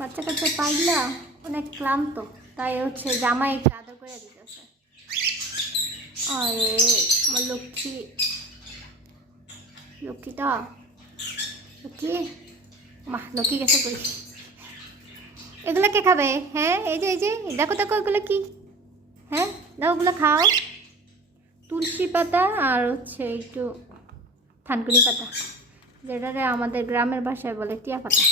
বাচ্চা কাচ্চা পাইলা অনেক ক্লান্ত, তাই হচ্ছে জামাই একটু আদর করে দিতেছে। আরে আমার লক্ষ্মী, লক্ষ্মীটা, লক্ষ্মী মা, লক্ষ্মী গেছে কই? এগুলো কে খাবে? হ্যাঁ এই যে দেখো দেখো এগুলো কি? হ্যাঁ দাও, ওগুলো খাও। তুলসী পাতা আর হচ্ছে একটু থানকুনি পাতা, যেটারে আমাদের গ্রামের ভাষায় বলে টিয়া পাতা,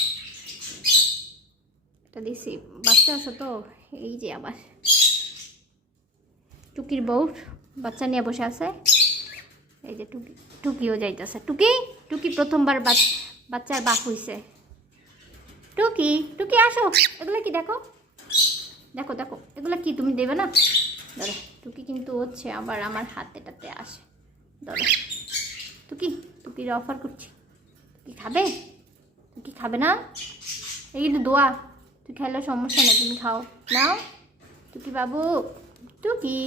এটা দিছি। বাচ্চা আছে তো, এই যে আবার টুকির বউ বাচ্চা নিয়ে বসে আছে। এই যে টুকি, টুকিও যাইতেছে। টুকি, টুকি প্রথমবার বাচ্চার বাপ হইছে। টুকি, টুকি আসো, এগুলো কি দেখো, দেখো দেখো এগুলো কি, তুমি দেবে না? ধরো, টুকি কিন্তু হচ্ছে আবার আমার হাতেটাতে আসে। ধরো টুকি, টুকির অফার করছি। তুই খাবে? তুই খাবে না? এই কিন্তু দোয়া, তুই খাইলে সমস্যা নেই, তুমি খাও। নাও টুকি বাবু, টুকি।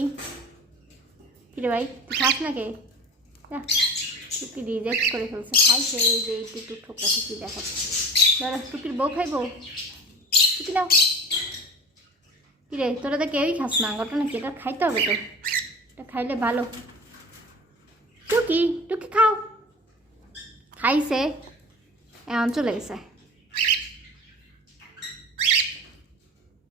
কিরে ভাই, তুই খাস না কে? টুকি রিজেক্ট করে ফেলছে, খাইছে। এই যে এইটুকু ঠোকরা টুকি দেখো। ধরো টুকির বউ খাইবো, টুকি নাও। কিরে তোরা তো কেউই খাস না, ঘটনা কি? এটা খাইতে হবে তো, এটা খাইলে ভালো। টুকি, টুকি খাও। খাইছে, এখন চলে গেছে।